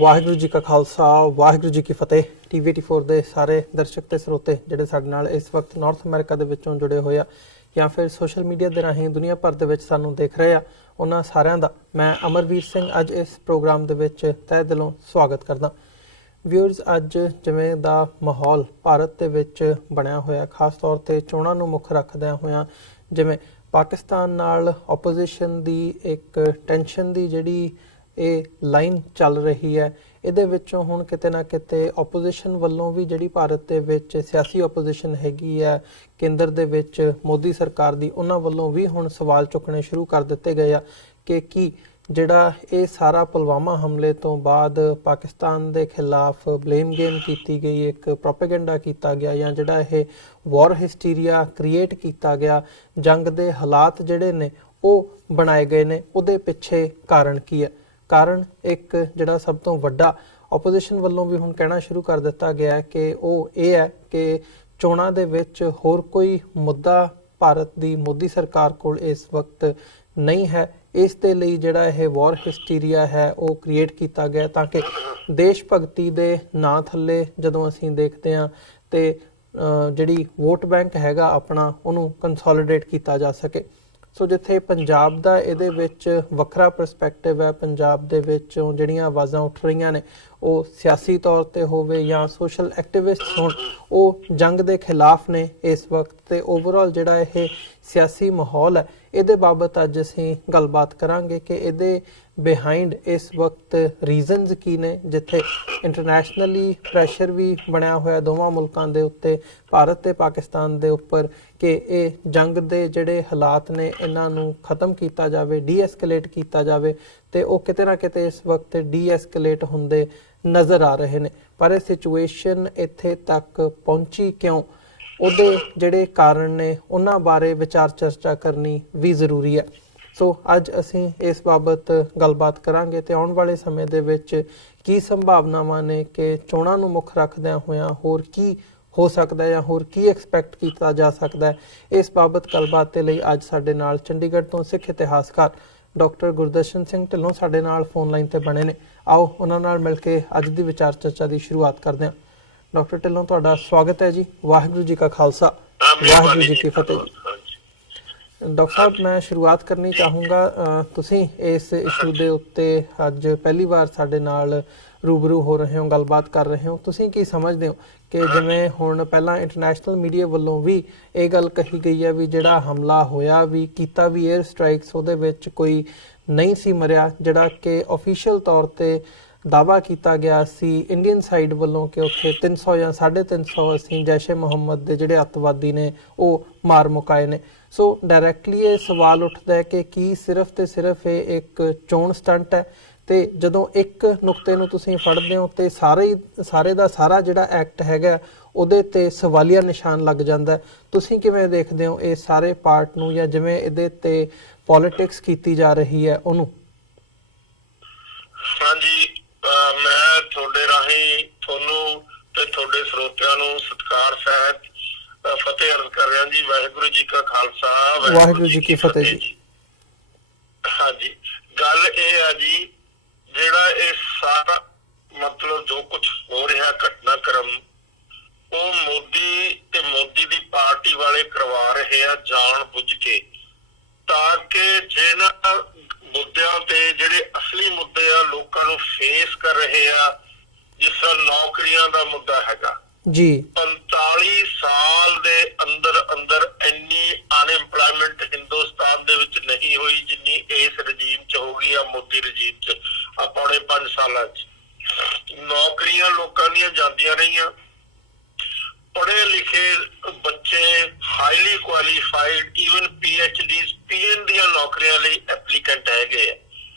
ਵਾਹਿਗੁਰੂ ਜੀ ਕਾ ਖਾਲਸਾ ਵਾਹਿਗੁਰੂ ਜੀ ਕੀ ਫਤਿਹ। TV84 ਦੇ ਸਾਰੇ ਦਰਸ਼ਕ ਤੇ ਸਰੋਤੇ ਜਿਹੜੇ ਸਾਡੇ ਨਾਲ ਇਸ ਵਕਤ ਨਾਰਥ ਅਮਰੀਕਾ ਦੇ ਵਿੱਚੋਂ ਜੁੜੇ ਹੋਏ ਆ ਜਾਂ ਫਿਰ ਸੋਸ਼ਲ ਮੀਡੀਆ ਦੇ ਰਾਹੀਂ ਦੁਨੀਆ ਭਰ ਦੇ ਵਿੱਚ ਸਾਨੂੰ ਦੇਖ ਰਹੇ ਆ, ਉਹਨਾਂ ਸਾਰਿਆਂ ਦਾ ਮੈਂ ਅਮਰਵੀਰ ਸਿੰਘ ਅੱਜ ਇਸ ਪ੍ਰੋਗਰਾਮ ਦੇ ਵਿੱਚ ਤਹਿ ਦਿਲੋਂ ਸਵਾਗਤ ਕਰਦਾ। ਵਿਊਅਰਸ, ਅੱਜ ਜਿਵੇਂ ਦਾ ਮਾਹੌਲ ਭਾਰਤ ਦੇ ਵਿੱਚ ਬਣਿਆ ਹੋਇਆ, ਖਾਸ ਤੌਰ ਤੇ ਚੋਣਾਂ ਨੂੰ ਮੁੱਖ ਰੱਖਦਿਆਂ ਹੋਇਆਂ, ਜਿਵੇਂ ਪਾਕਿਸਤਾਨ ਨਾਲ ਆਪੋਜੀਸ਼ਨ ਦੀ ਇੱਕ ਟੈਂਸ਼ਨ ਦੀ ਜਿਹੜੀ ਇਹ ਲਾਈਨ ਚੱਲ ਰਹੀ ਹੈ, ਇਹਦੇ ਵਿੱਚੋਂ ਹੁਣ ਕਿਤੇ ਨਾ ਕਿਤੇ ਆਪੋਜੀਸ਼ਨ ਵੱਲੋਂ ਵੀ ਜਿਹੜੀ ਭਾਰਤ ਦੇ ਵਿੱਚ ਸਿਆਸੀ ਆਪੋਜੀਸ਼ਨ ਹੈਗੀ ਹੈ ਕੇਂਦਰ ਦੇ ਵਿੱਚ ਮੋਦੀ ਸਰਕਾਰ ਦੀ, ਉਹਨਾਂ ਵੱਲੋਂ ਵੀ ਹੁਣ ਸਵਾਲ ਚੁੱਕਣੇ ਸ਼ੁਰੂ ਕਰ ਦਿੱਤੇ ਗਏ ਆ ਕਿ ਕੀ ਜਿਹੜਾ ਇਹ ਸਾਰਾ ਪੁਲਵਾਮਾ ਹਮਲੇ ਤੋਂ ਬਾਅਦ ਪਾਕਿਸਤਾਨ ਦੇ ਖਿਲਾਫ ਬਲੇਮ ਗੇਮ ਕੀਤੀ ਗਈ, ਇੱਕ ਪ੍ਰੋਪੇਗੈਂਡਾ ਕੀਤਾ ਗਿਆ ਜਾਂ ਜਿਹੜਾ ਇਹ ਵਾਰ ਹਿਸਟੀਰੀਆ ਕ੍ਰੀਏਟ ਕੀਤਾ ਗਿਆ, ਜੰਗ ਦੇ ਹਾਲਾਤ ਜਿਹੜੇ ਨੇ ਉਹ ਬਣਾਏ ਗਏ ਨੇ, ਉਹਦੇ ਪਿੱਛੇ ਕਾਰਨ ਕੀ ਹੈ? ਕਾਰਨ ਇੱਕ ਜਿਹੜਾ ਸਭ ਤੋਂ ਵੱਡਾ ਆਪੋਜੀਸ਼ਨ ਵੱਲੋਂ ਵੀ ਹੁਣ ਕਹਿਣਾ ਸ਼ੁਰੂ ਕਰ ਦਿੱਤਾ ਗਿਆ ਹੈ ਕਿ ਉਹ ਇਹ ਹੈ ਕਿ ਚੋਣਾਂ ਦੇ ਵਿੱਚ ਹੋਰ ਕੋਈ ਮੁੱਦਾ ਭਾਰਤ ਦੀ ਮੋਦੀ ਸਰਕਾਰ ਕੋਲ ਇਸ ਵਕਤ ਨਹੀਂ ਹੈ। ਇਸ ਦੇ ਲਈ ਜਿਹੜਾ ਇਹ ਵਾਰ ਹਿਸਟੀਰੀਆ ਹੈ ਉਹ ਕ੍ਰੀਏਟ ਕੀਤਾ ਗਿਆ ਤਾਂ ਕਿ ਦੇਸ਼ ਭਗਤੀ ਦੇ ਨਾਂ ਥੱਲੇ ਜਦੋਂ ਅਸੀਂ ਦੇਖਦੇ ਹਾਂ ਤੇ ਜਿਹੜੀ ਵੋਟ ਬੈਂਕ ਹੈਗਾ ਆਪਣਾ, ਉਹਨੂੰ ਕੰਸੋਲੀਡੇਟ ਕੀਤਾ ਜਾ ਸਕੇ। ਸੋ ਜਿੱਥੇ ਪੰਜਾਬ ਦਾ ਇਹਦੇ ਵਿੱਚ ਵੱਖਰਾ ਪਰਸਪੈਕਟਿਵ ਹੈ, ਪੰਜਾਬ ਦੇ ਵਿੱਚੋਂ ਜਿਹੜੀਆਂ ਆਵਾਜ਼ਾਂ ਉੱਠ ਰਹੀਆਂ ਨੇ ਉਹ ਸਿਆਸੀ ਤੌਰ ਤੇ ਹੋਵੇ ਜਾਂ ਸੋਸ਼ਲ ਐਕਟਿਵਿਸਟਸ ਹੋਣ, ਉਹ ਜੰਗ ਦੇ ਖਿਲਾਫ ਨੇ ਇਸ ਵਕਤ, ਤੇ ਓਵਰਆਲ ਜਿਹੜਾ ਇਹ ਸਿਆਸੀ ਮਾਹੌਲ ਹੈ ਇਹਦੇ ਬਾਬਤ ਅੱਜ ਅਸੀਂ ਗੱਲਬਾਤ ਕਰਾਂਗੇ ਕਿ ਇਹਦੇ ਬਿਹਾਈਂਡ ਇਸ ਵਕਤ ਰੀਜ਼ਨਸ ਕੀ ਨੇ, ਜਿੱਥੇ ਇੰਟਰਨੈਸ਼ਨਲੀ ਪ੍ਰੈਸ਼ਰ ਵੀ ਬਣਿਆ ਹੋਇਆ ਦੋਵਾਂ ਮੁਲਕਾਂ ਦੇ ਉੱਤੇ, ਭਾਰਤ ਤੇ ਪਾਕਿਸਤਾਨ ਦੇ ਉੱਪਰ, ਕਿ ਇਹ ਜੰਗ ਦੇ ਜਿਹੜੇ ਹਾਲਾਤ ਨੇ ਇਹਨਾਂ ਨੂੰ ਖਤਮ ਕੀਤਾ ਜਾਵੇ, ਡੀਐਸਕੇਲੇਟ ਕੀਤਾ ਜਾਵੇ, ਤੇ ਉਹ ਕਿਤੇ ਨਾ ਕਿਤੇ ਇਸ ਵਕਤ ਡੀਐਸਕੇਲੇਟ ਹੁੰਦੇ ਨਜ਼ਰ ਆ ਰਹੇ ਨੇ। ਪਰ ਇਹ ਸਿਚੁਏਸ਼ਨ ਇੱਥੇ ਤੱਕ ਪਹੁੰਚੀ ਕਿਉਂ, ਉਹਦੇ ਜਿਹੜੇ ਕਾਰਨ ਨੇ ਉਹਨਾਂ ਬਾਰੇ ਵਿਚਾਰ ਚਰਚਾ ਕਰਨੀ ਵੀ ਜ਼ਰੂਰੀ ਹੈ। ਸੋ ਅੱਜ ਅਸੀਂ ਇਸ ਬਾਬਤ ਗੱਲਬਾਤ ਕਰਾਂਗੇ ਤੇ ਆਉਣ ਵਾਲੇ ਸਮੇਂ ਦੇ ਵਿੱਚ ਕੀ ਸੰਭਾਵਨਾਵਾਂ ਨੇ ਕਿ ਚੋਣਾਂ ਨੂੰ ਮੁੱਖ ਰੱਖਦਿਆਂ ਹੋਇਆਂ ਹੋਰ ਕੀ ਹੋ ਸਕਦਾ ਹੈ ਜਾਂ ਹੋਰ ਕੀ ਐਕਸਪੈਕਟ ਕੀਤਾ ਜਾ ਸਕਦਾ ਹੈ। ਇਸ ਬਾਬਤ ਗੱਲਬਾਤ ਦੇ ਲਈ ਅੱਜ ਸਾਡੇ ਨਾਲ ਚੰਡੀਗੜ੍ਹ ਤੋਂ ਸਿੱਖ ਇਤਿਹਾਸਕਾਰ ਡਾਕਟਰ ਗੁਰਦਰਸ਼ਨ ਸਿੰਘ ਢਿੱਲੋਂ ਸਾਡੇ ਨਾਲ ਫੋਨ ਲਾਈਨ ਤੇ ਬਣੇ ਨੇ। ਆਓ ਉਹਨਾਂ ਨਾਲ ਮਿਲ ਕੇ ਅੱਜ ਦੀ ਵਿਚਾਰ ਚਰਚਾ ਦੀ ਸ਼ੁਰੂਆਤ ਕਰਦੇ ਹਾਂ। ਡਾਕਟਰ ਢਿੱਲੋਂ, ਤੁਹਾਡਾ ਸਵਾਗਤ ਹੈ ਜੀ। ਵਾਹਿਗੁਰੂ ਜੀ ਕਾ ਖਾਲਸਾ ਵਾਹਿਗੁਰੂ ਜੀ ਕੀ ਫਤਿਹ। ਡਾਕਟਰ ਸਾਹਿਬ, ਮੈਂ ਸ਼ੁਰੂਆਤ ਕਰਨੀ ਚਾਹੂੰਗਾ, ਤੁਸੀਂ ਇਸ ਇਸ਼ੂ ਦੇ ਉੱਤੇ ਅੱਜ ਪਹਿਲੀ ਵਾਰ ਸਾਡੇ ਨਾਲ ਰੂਬਰੂ ਹੋ ਰਹੇ ਹੋ, ਗੱਲਬਾਤ ਕਰ ਰਹੇ ਹੋ। ਤੁਸੀਂ ਕੀ ਸਮਝਦੇ ਹੋ ਕਿ ਜਿਵੇਂ ਹੁਣ ਪਹਿਲਾਂ ਇੰਟਰਨੈਸ਼ਨਲ ਮੀਡੀਆ ਵੱਲੋਂ ਵੀ ਇਹ ਗੱਲ ਕਹੀ ਗਈ ਹੈ ਵੀ ਜਿਹੜਾ ਹਮਲਾ ਹੋਇਆ ਵੀ ਕੀਤਾ ਵੀ 에ਅਰ ਸਟ੍ਰਾਈਕਸ, ਉਹਦੇ ਵਿੱਚ ਕੋਈ ਨਹੀਂ ਸੀ ਮਰਿਆ, ਜਿਹੜਾ ਕਿ ਆਫੀਸ਼ੀਅਲ ਤੌਰ ਤੇ ਦਾਅਵਾ ਕੀਤਾ ਗਿਆ ਸੀ ਇੰਡੀਅਨ ਸਾਈਡ ਵੱਲੋਂ ਕਿ ਉੱਥੇ 300 ਜਾਂ 350 ਅਸੀਂ ਜੈਸ਼ ਏ ਮੁਹੰਮਦ ਦੇ ਜਿਹੜੇ ਅੱਤਵਾਦੀ ਨੇ ਉਹ ਮਾਰ ਮੁਕਾਏ ਨੇ। ਸੋ ਡਾਇਰੈਕਟਲੀ ਇਹ ਸਵਾਲ ਉੱਠਦਾ ਹੈ ਕਿ ਕੀ ਸਿਰਫ ਤੇ ਸਿਰਫ ਇਹ ਇੱਕ ਚੋਣ ਸਟੰਟ ਹੈ, ਤੇ ਜਦੋਂ ਇੱਕ ਨੁਕਤੇ ਨੂੰ ਤੁਸੀਂ ਫੜਦੇ ਹੋ ਤੇ ਸਾਰੇ ਦਾ ਸਾਰਾ ਜਿਹੜਾ ਐਕਟ ਹੈਗਾ ਉਹਦੇ ਤੇ ਸਵਾਲੀਆ ਨਿਸ਼ਾਨ ਲੱਗ ਜਾਂਦਾ ਹੈ। ਤੁਸੀਂ ਕਿਵੇਂ ਦੇਖਦੇ ਹੋ ਇਹ ਸਾਰੇ ਪਾਰਟ ਨੂੰ, ਜਾਂ ਜਿਵੇਂ ਇਹਦੇ ਤੇ ਪੋਲਿਟਿਕਸ ਕੀਤੀ ਜਾ ਰਹੀ ਹੈ ਉਹਨੂੰ? ਹਾਂਜੀ, ਮੈਂ ਤੁਹਾਡੇ ਰਾਹੀਂ ਤੁਹਾਨੂੰ ਤੇ ਤੁਹਾਡੇ ਸਰੋਤਿਆਂ ਨੂੰ ਸਤਿਕਾਰ ਸਹਿਤ ਫਤਿਹ ਅਰਜ਼ ਕਰ ਰਿਹਾ ਜੀ। ਵਾਹਿਗੁਰੂ ਜੀ ਕਾ ਖਾਲਸਾ ਵਾਹਿਗੁਰੂ ਜੀ ਕੀ ਫਤਿਹ ਜੀ। ਹਾਂਜੀ, ਗੱਲ ਇਹ ਆ ਜੀ, ਜਿਹੜਾ ਇਹ ਸਾਰਾ ਮਤਲਬ ਜੋ ਕੁਝ ਹੋ ਰਿਹਾ ਘਟਨਾਕ੍ਰਮ, ਉਹ ਮੋਦੀ ਤੇ ਮੋਦੀ ਦੀ ਪਾਰਟੀ ਵਾਲੇ ਕਰਵਾ ਰਹੇ ਆ ਜਾਣ ਬੁੱਝ ਕੇ, ਤਾਂ ਕਿ ਜਿਹਨਾਂ ਮੁੱਦਿਆਂ ਤੇ ਜਿਹੜੇ ਅਸਲੀ ਮੁੱਦੇ ਆ ਲੋਕਾਂ ਨੂੰ ਫੇਸ ਕਰ ਰਹੇ ਆ, ਜਿਸ ਤਰ੍ਹਾਂ ਨੌਕਰੀਆਂ ਦਾ ਮੁੱਦਾ ਹੈਗਾ ਜੀ। 45 ਸਾਲ ਦੇ ਅੰਦਰ ਇੰਨੀ ਅਨਐਮਪਲੋਇਮੈਂਟ ਹਿੰਦੁਸਤਾਨ ਦੇ ਵਿੱਚ ਨਹੀਂ ਹੋਈ ਜਿੰਨੀ ਇਸ ਰਜੀਮ 'ਚ ਹੋ ਗਈ ਆ, ਮੋਦੀ ਰਜੀਮ 'ਚ। ਪੌਣੇ 5 ਸਾਲਾਂ 'ਚ ਨੌਕਰੀਆਂ ਲੋਕਾਂ ਦੀਆਂ ਜਾਂਦੀਆਂ ਰਹੀਆਂ, ਪੜ੍ਹੇ ਲਿਖੇ ਬੱਚੇ, highly qualified, even PhDs, PN ਦੀਆਂ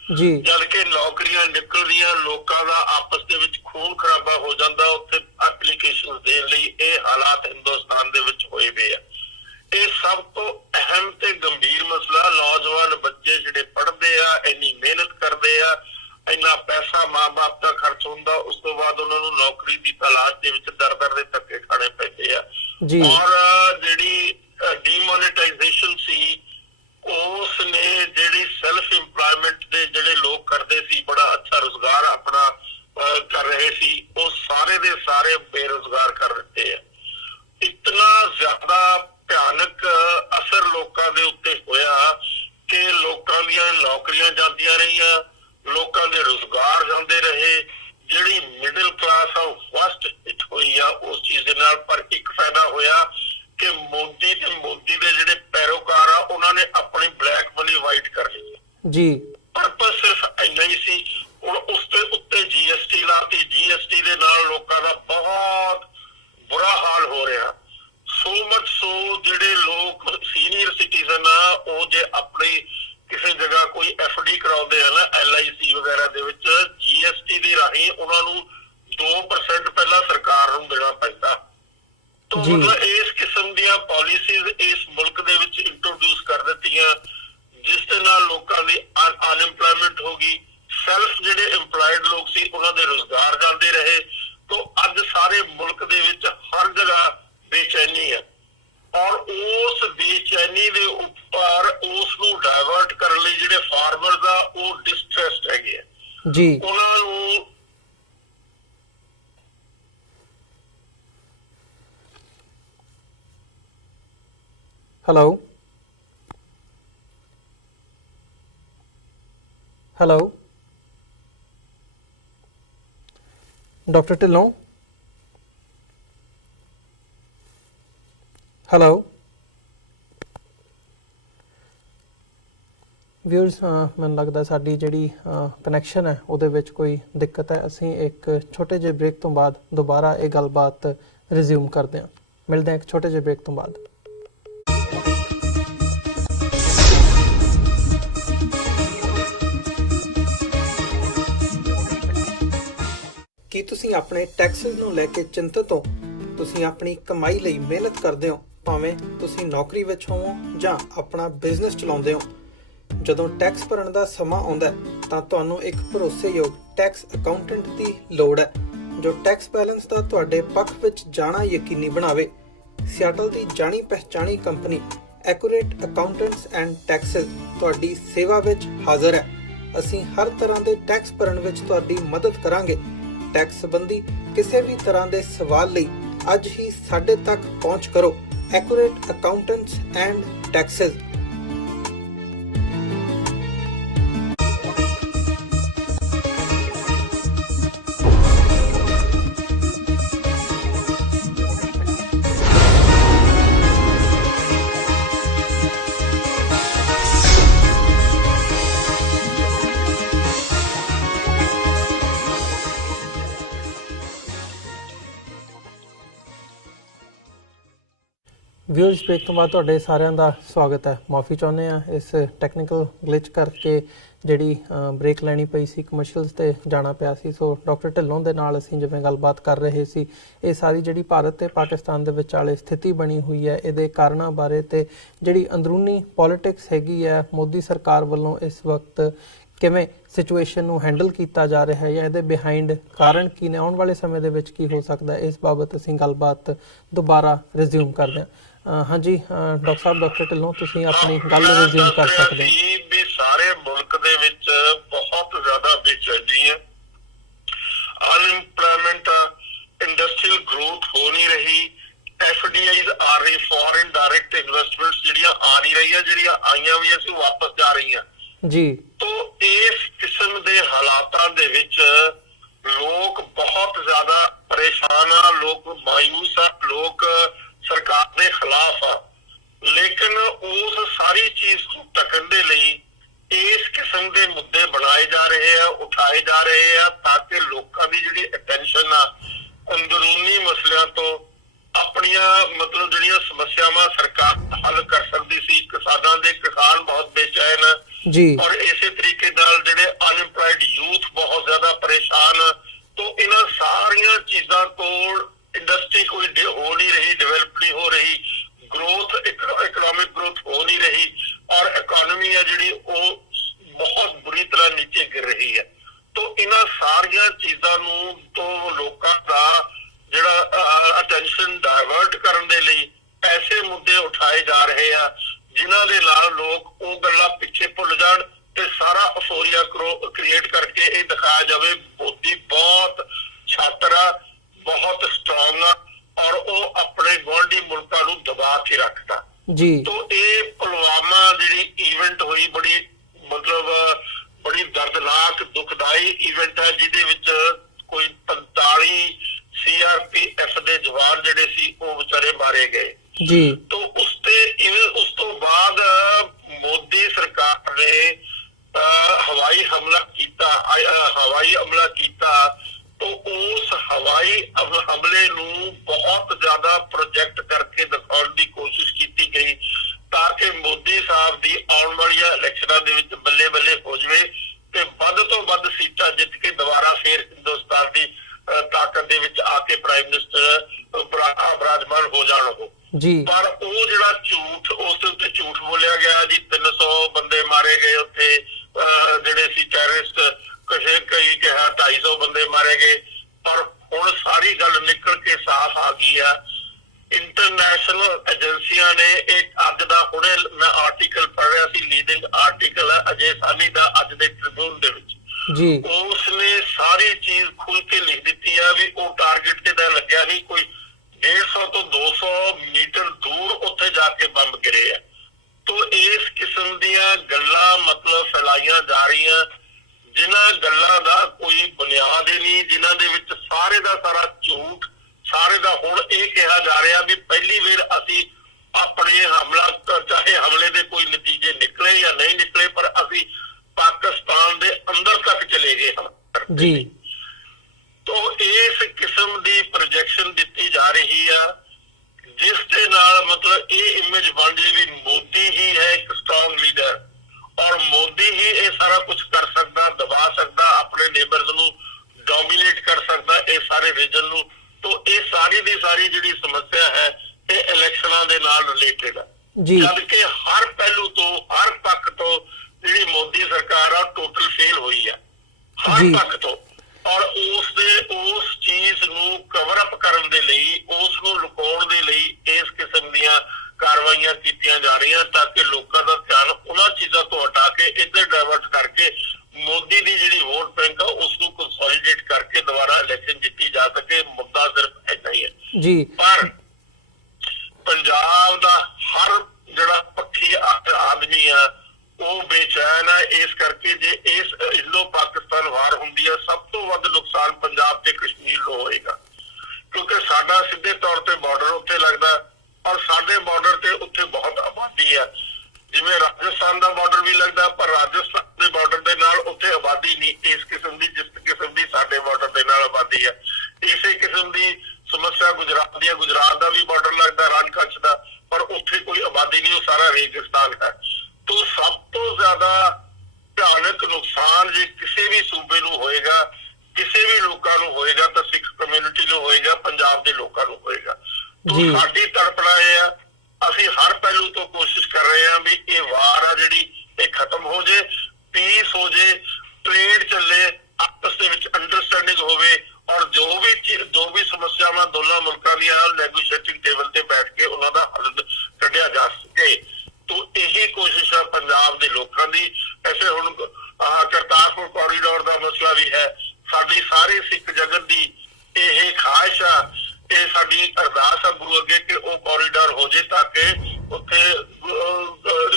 ਜੀ ਜਦ ਕਿ ਨੌਕਰੀਆਂ ਨਿਕਲਦੀਆਂ, ਲੋਕਾਂ ਦਾ ਆਪਸ ਦੇ ਵਿੱਚ ਖੂਨ ਖਰਾਬਾ ਹੋ ਜਾਂਦਾ ਉੱਥੇ ਐਪਲੀਕੇਸ਼ਨ ਦੇਣ ਲਈ। ਇਹ ਹਾਲਾਤ ਹਿੰਦੁਸਤਾਨ ਦੇ ਵਿੱਚ ਹੋਏ ਪਏ ਆ। ਇਹ ਸਭ ਤੋਂ ਅਹਿਮ ਤੇ ਗੰਭੀਰ ਮਸਲਾ। ਨੌਜਵਾਨ ਬੱਚੇ ਜਿਹੜੇ ਪੜ੍ਹਦੇ ਆ, ਇੰਨੀ ਮਿਹਨਤ ਕਰਦੇ ਆ, ਇੰਨਾ ਪੈਸਾ ਮਾਂ-ਬਾਪ ਦਾ ਖਰਚ ਹੁੰਦਾ, ਉਸ ਤੋਂ ਬਾਅਦ ਉਹਨਾਂ ਨੂੰ ਨੌਕਰੀ ਦੀ ਤਲਾਸ਼ ਦੇ ਵਿੱਚ ਦਰ-ਦਰ ਦੇ ਧੱਕੇ ਖਾਣੇ ਪੈਂਦੇ ਆ। ਜੀ ਔਰ ਜਿਹੜੀ ਡੀਮੋਨੇਟਾਈਜੇਸ਼ਨ ਸੀ, ਉਸ ਨੇ ਜਿਹੜੀ ਸੈਲਫ ਇੰਪਲਾਇਮੈਂਟ ਦੇ ਜਿਹੜੇ ਲੋਕ ਕਰਦੇ ਸੀ, ਬੜਾ ਅੱਛਾ ਰੁਜ਼ਗਾਰ ਆਪਣਾ ਕਰ ਰਹੇ ਸੀ, ਉਹ ਸਾਰੇ ਦੇ ਸਾਰੇ ਬੇਰੁਜ਼ਗਾਰ ਕਰ ਦਿੱਤੇ ਆ। ਇਤਨਾ ਜ਼ਿਆਦਾ ਭਿਆਨਕ ਅਸਰ ਲੋਕਾਂ ਦੇ ਉੱਤੇ ਹੋਇਆ ਕਿ ਲੋਕਾਂ ਦੀਆਂ ਨੌਕਰੀਆਂ ਜਾਂਦੀਆਂ ਰਹੀਆਂ, ਲੋਕਾਂ ਦੇ ਰੁਜ਼ਗਾਰ ਜਾਂਦੇ ਰਹੇ। ਜਿਹੜੀ ਮਿਡਲ ਕਲਾਸ ਆ ਫਸਟ ਹਿੱਟ ਹੋਈ ਆ ਉਸ ਚੀਜ਼ ਦੇ ਨਾਲ। ਪਰ ਇੱਕ ਫਾਇਦਾ ਹੋਇਆ ਕਿ ਮੋਦੀ ਤੇ ਮੋਦੀ ਦੇ ਜਿਹੜੇ ਪੈਰੋਕਾਰ ਆ ਉਹਨਾਂ ਨੇ ਆਪਣੀ ਬਲੈਕ ਮਨੀ ਵਾਈਟ ਕਰ ਲਈ ਜੀ। ਪਰਪਸ ਸਿਰਫ ਇੰਨਾ ਹੀ ਸੀ। ਹੁਣ ਉਸ ਦੇ ਉੱਤੇ GST ਲਾਤੀ। GST ਦੇ ਨਾਲ ਲੋਕਾਂ ਦਾ ਬਹੁਤ ਬੁਰਾ ਹਾਲ ਹੋ ਰਿਹਾ। ਸੋ ਮਚ ਸੋ ਜਿਹੜੇ ਲੋਕ ਸੀਨੀਅਰ ਸਿਟੀਜ਼ਨ ਆ, ਉਹ ਜੇ ਆਪਣੀ ਕਿਸੇ ਜਗ੍ਹਾ ਕੋਈ FD ਕਰਾਉਂਦੇ ਆ ਨਾ LIC ਵਗੈਰਾ ਦੇ ਵਿੱਚ, GST ਦੇ ਰਾਹੀਂ ਉਹਨਾਂ ਨੂੰ 2% ਪਹਿਲਾਂ ਸਰਕਾਰ ਨੂੰ ਦੇਣਾ ਪੈਂਦਾ। ਤਾਂ ਮਤਲਬ ਇਸ ਕਿਸਮ ਦੀਆਂ ਪਾਲਿਸੀਜ਼ ਇਸ ਮੁਲਕ ਦੇ ਵਿੱਚ ਇੰਟਰੋਡਿਊਸ ਕਰ ਦਿੱਤੀਆਂ, ਜਿਸ ਦੇ ਨਾਲ ਲੋਕਾਂ ਦੀ ਅਨਐਮਪਲੋਇਮੈਂਟ ਹੋ ਗਈ। ਸੈਲਫ ਜਿਹੜੇ ਇੰਪਲਾਇਡ ਲੋਕ ਸੀ ਉਹਨਾਂ ਦੇ ਰੁਜ਼ਗਾਰ ਜਾਂਦੇ ਰਹੇ। ਤਾਂ ਅੱਜ ਸਾਰੇ ਮੁਲਕ ਦੇ ਵਿੱਚ ਹਰ ਜਗ੍ਹਾ ਬੇਚੈਨੀ ਹੈ। ਔਰ ਉਸ ਬੇਚੈਨੀ ਦੇ ਉੱਪਰ ਉਸ ਨੂੰ ਡਾਇਵਰਟ ਕਰਨ ਲਈ ਜਿਹੜੇ ਫਾਰਮਰਸ ਆ ਉਹ ਡਿਸਟ੍ਰੈਸਡ ਹੈਗੇ ਆ ਜੀ। ਉਹਨਾਂ ਨੂੰ hello doctor Dhillon, hello viewers, ਮੈਨੂੰ ਲੱਗਦਾ ਸਾਡੀ ਜਿਹੜੀ ਕਨੈਕਸ਼ਨ ਹੈ ਉਹਦੇ ਵਿੱਚ ਕੋਈ ਦਿੱਕਤ ਹੈ। ਅਸੀਂ ਇੱਕ ਛੋਟੇ ਜਿਹੇ ਬ੍ਰੇਕ ਤੋਂ ਬਾਅਦ ਦੁਬਾਰਾ ਇਹ ਗੱਲਬਾਤ ਰਿਜ਼ਿਊਮ ਕਰਦੇ ਹਾਂ। ਮਿਲਦੇ ਹਾਂ ਇੱਕ ਛੋਟੇ ਜਿਹੇ ਬ੍ਰੇਕ ਤੋਂ ਬਾਅਦ। ਕੀ ਤੁਸੀਂ ਆਪਣੇ ਟੈਕਸਿਸ ਨੂੰ ਲੈ ਕੇ ਚਿੰਤਤ ਹੋ? ਤੁਸੀਂ ਆਪਣੀ ਕਮਾਈ ਲਈ ਮਿਹਨਤ ਕਰਦੇ ਹੋ, ਭਾਵੇਂ ਤੁਸੀਂ ਨੌਕਰੀ ਵਿੱਚ ਹੋਵੋ ਜਾਂ ਆਪਣਾ ਬਿਜ਼ਨਸ ਚਲਾਉਂਦੇ ਹੋ। ਜਦੋਂ ਟੈਕਸ ਭਰਨ ਦਾ ਸਮਾਂ ਆਉਂਦਾ ਹੈ ਤਾਂ ਤੁਹਾਨੂੰ ਇੱਕ ਭਰੋਸੇਯੋਗ ਟੈਕਸ ਅਕਾਊਂਟੈਂਟ ਦੀ ਲੋੜ ਹੈ, ਜੋ ਟੈਕਸ ਬੈਲੈਂਸ ਦਾ ਤੁਹਾਡੇ ਪੱਖ ਵਿੱਚ ਜਾਣਾ ਯਕੀਨੀ ਬਣਾਵੇ। ਸਿਆਟਲ ਦੀ ਜਾਣੀ ਪਛਾਣੀ company accurate accountants and taxes ਤੁਹਾਡੀ ਸੇਵਾ ਵਿੱਚ ਹਾਜ਼ਰ ਹੈ। ਅਸੀਂ ਹਰ ਤਰ੍ਹਾਂ ਦੇ ਟੈਕਸ ਭਰਨ ਵਿੱਚ ਤੁਹਾਡੀ ਮਦਦ ਕਰਾਂਗੇ। ਟੈਕਸ ਸੰਬੰਧੀ ਕਿਸੇ ਵੀ ਤਰ੍ਹਾਂ ਦੇ ਸਵਾਲ ਲਈ ਅੱਜ ਹੀ ਸਾਡੇ ਤੱਕ ਪਹੁੰਚ ਕਰੋ। Accurate accountants and Taxes. Viewers, break ਤੋਂ ਬਾਅਦ ਤੁਹਾਡੇ ਸਾਰਿਆਂ ਦਾ ਸਵਾਗਤ ਹੈ। ਮਾਫੀ ਚਾਹੁੰਦੇ ਹਾਂ ਇਸ ਟੈਕਨੀਕਲ ਗਲਿਚ ਕਰਕੇ ਜਿਹੜੀ ਬ੍ਰੇਕ ਲੈਣੀ ਪਈ ਸੀ, ਕਮਰਸ਼ੀਅਲਸ ਤੇ ਜਾਣਾ ਪਿਆ ਸੀ। ਸੋ ਡਾਕਟਰ ਢਿੱਲੋਂ ਦੇ ਨਾਲ ਅਸੀਂ ਜਿਵੇਂ ਗੱਲਬਾਤ ਕਰ ਰਹੇ ਸੀ, ਇਹ ਸਾਰੀ ਜਿਹੜੀ ਭਾਰਤ ਤੇ ਪਾਕਿਸਤਾਨ ਦੇ ਵਿਚਾਲੇ ਸਥਿਤੀ ਬਣੀ ਹੋਈ ਹੈ, ਇਹਦੇ ਕਾਰਨਾਂ ਬਾਰੇ ਤੇ ਜਿਹੜੀ ਅੰਦਰੂਨੀ ਪੋਲਿਟਿਕਸ ਹੈਗੀ ਹੈ ਮੋਦੀ ਸਰਕਾਰ ਵੱਲੋਂ ਇਸ ਵਕਤ ਕਿਵੇਂ ਸਿਚੁਏਸ਼ਨ ਨੂੰ ਹੈਂਡਲ ਕੀਤਾ ਜਾ ਰਿਹਾ ਹੈ ਜਾਂ ਇਹਦੇ ਬਿਹਾਈਂਡ ਕਾਰਨ ਕੀ ਨੇ, ਆਉਣ ਵਾਲੇ ਸਮੇਂ ਦੇ ਵਿੱਚ ਕੀ ਹੋ ਸਕਦਾ, ਇਸ ਬਾਬਤ ਅਸੀਂ ਗੱਲਬਾਤ ਦੁਬਾਰਾ ਰਿਜ਼ਿਊਮ ਕਰਦੇ ਹਾਂ। ਹਾਂਜੀ ਡਾਕਟਰ ਸਾਹਿਬ, ਡਾਕਟਰ ਢਿੱਲੋਂ, ਤੁਸੀਂ ਆਪਣੀ ਗੱਲ ਰਿਜ਼ਿਊਮ ਕਰ ਸਕਦੇ ਹੋ। ਵੀ ਸਾਰੇ ਮੁਲਕ ਦੇ ਵਿੱਚ ਬਹੁਤ ਜ਼ਿਆਦਾ ਬੇਚੈਨੀ ਹੈ, ਅਨਐਮਪਲੋਇਮੈਂਟ, ਇੰਡਸਟਰੀਅਲ ਗਰੋਥ ਹੋ ਨਹੀਂ ਰਹੀ, FDIs ਆ ਰਹੀ, ਫੋਰਨ ਡਾਇਰੈਕਟ ਇਨਵੈਸਟਮੈਂਟਸ ਜਿਹੜੀਆਂ ਆ ਨਹੀਂ ਰਹੀਆਂ, ਜਿਹੜੀਆਂ ਆਈਆਂ ਵੀ ਅਸੀਂ ਵਾਪਸ ਜਾ ਰਹੀਆਂ ਜੀ। ਤੋਂ ਇਸ ਕਿਸਮ ਦੇ ਹਾਲਾਤਾਂ ਦੇ ਵਿੱਚ ਲੋਕ ਬਹੁਤ ਜ਼ਿਆਦਾ ਪਰੇਸ਼ਾਨ ਆ, ਲੋਕ ਮਾਯੂਸ ਆ, ਲੋਕ ਸਰਕਾਰ ਦੇ ਖਿਲਾਫ ਆ। ਲੇਕਿਨ ਉਸ ਸਾਰੀ ਚੀਜ਼ ਨੂੰ ਢਕਣ ਦੇ ਲਈ ਇਸ ਕਿਸਮ ਦੇ ਮੁੱਦੇ ਬਣਾਏ ਜਾ ਰਹੇ ਆ, ਉਠਾਏ ਜਾ ਰਹੇ ਆ, ਤਾਂ ਕਿ ਲੋਕਾਂ ਦੀ ਜਿਹੜੀ ਅਟੈਂਸ਼ਨ ਆ ਅੰਦਰੂਨੀ ਮਸਲਿਆਂ ਤੋਂ ਆਪਣੀਆਂ ਮਤਲਬ ਜਿਹੜੀਆਂ ਸਮੱਸਿਆਵਾਂ ਸਰਕਾਰ ਹੱਲ ਕਰ ਸਕਦੀ ਸੀ। ਕਿਸਾਨ ਬਹੁਤ ਬੇਚੈਨ ਜੀ, ਔਰ ਇਸੇ ਤਰੀਕੇ ਨਾਲ ਜਿਹੜੇ ਜੀ तो ये पुलवामा जी इवेंट हुई बड़ी मतलब बड़ी दर्दनाक दुखदाई इवेंट है जिहदे विच कोई 45 CRPF ਦੇ ਜਵਾਨ ਜਿਹੜੇ ਸੀ ਉਹ ਵਿਚਾਰੇ ਮਾਰੇ ਗਏ ਜੀ। तो उस तो बाद मोदी सरकार ने हवाई हमला किया तो उस हवाई हमले नूं बहुत ज्यादा प्रोजेक्ट करके दिखाने की कोशिश की गई ताकि मोदी साहब की आने वाली इलेक्शनां दे विच बल्ले बल्ले हो जाए ते वध तो वध सीटां जित के दोबारा फिर हिंदुस्तान की ताकत दे विच आके प्राइम मिनिस्टर विराजमान हो जाण हो जी। पर वो जिहड़ा झूठ उस उत्ते झूठ बोलिया गया जी 300 बंदे मारे गए उत्थे जिहड़े सी टैररिस्ट कई कहा 250 बंदे मारे गए पर हुण सारी गल निकल के साफ आ गई है। इंटरनेशनल एजेंसियां ने एक अज दा हुणे मैं आर्टिकल पढ़ रहा सी लीडिंग आर्टिकल है अजय सानी दा अज दे ट्रिब्यून दे विच जी। उसने सारी चीज खुल के लिख दी है भी वो टारगेट ते लग्या नहीं कोई 150 तो 200 मीटर दूर उत्थे जाके बंब गिरे है। तो इस किस्म दियां गल्लां मतलब फैलाइयां जा रही जिन्हां गल्लां दा कोई बुनियाद ही नहीं जिन्हां दे विच सारे दा सारा झूठ सारे दा हुण ये कहा जा रहा भी पहली बार असी अपने हमला चाहे हमले दे कोई नतीजे निकले या नहीं निकले पर असी पाकिस्तान दे अंदर तक चले गए हम जी। तो इस किस्म की प्रोजेक्शन दी जा रही है जिस दे नाल मतलब ये इमेज बन जाए भी मोदी ही है एक स्ट्रॉन्ग लीडर और मोदी ही ये सारा कुछ कर सकता दबा सकता अपने नेबर्स नू डोमिनेट कर सकता ये सारे रीजन नू। तो ये सारी दी सारी जिहड़ी समस्या है ये इलेक्शनां दे नाल रिलेटेड है जी। जबकि हर पहलू तो हर पक्ष तो जिहड़ी मोदी सरकार आ टोटल फेल हुई है हर जी। पक्ष तो और उस चीज नू कवर अप करन दे लई उस नू लुकाउण दे लई इस किस्म दीयां कार्रवाइयां कीतियां जा रही ताकि लोगों का ध्यान उन्हां चीज़ों तो हटा के इधर डाइवर्ट करके मोदी की जिहड़ी वोट बैंक है उसनू कंसोलीडेट करके दोबारा इलेक्शन जीती जा सके। मुद्दा सिर्फ इतना ही है जी। पर पंजाब दा हर जिहड़ा पक्षी आदमी है वो बेचैन है इस करके जे इस इंडो पाकिस्तान वार हुंदी है सब तो वध नुकसान पंजाब ते कश्मीर नूं होएगा क्योंकि साडा सीधे तौर ते बॉर्डर उत्ते लगदा और साडे बॉर्डर ते उत्ते बहुत आबादी है जिवें राजस्थान दा बॉर्डर भी लगदा पर राजस्थान दे बॉर्डर दे नाल उत्ते आबादी नहीं इस किस्म दी जिस किस्म दी साडे बॉर्डर दे नाल आबादी है। इसे किस्म दी समस्या गुजरात दा भी बॉर्डर लगदा रण कच्छ दा पर उत्थे कोई आबादी नहीं वो सारा रेगिस्तान है। तो सब तो ज्यादा भयानक नुकसान जे किसी भी सूबे नूं होएगा किसी भी लोकां नूं होएगा तो सिख कम्यूनिटी नूं होएगा पंजाब दे लोकां नूं होएगा। तो साडी तड़पना ये है ਅਸੀਂ हर पहलू तो कोशिश कर रहे हैं भी ये वार आ जिहड़ी ये खत्म हो जाए पीस हो जाए ट्रेड चले आपस दे विच अंडरस्टैंडिंग होवे और जो भी समस्यावां दोनों मुल्कां दी नैगोशिएटिंग टेबल ते बैठ के उन्हां दा हल कढिया जा सके। तो यही कोशिश है पंजाब के लोगों की। ऐसे हुण करतारपुर कॉरीडोर का मसला भी है साडी सारी सिख जगत की यह ख्वाहिश है ये साडी अरदास है गुरु अगे कि वो कॉरीडोर हो जाए ताकि उत्थे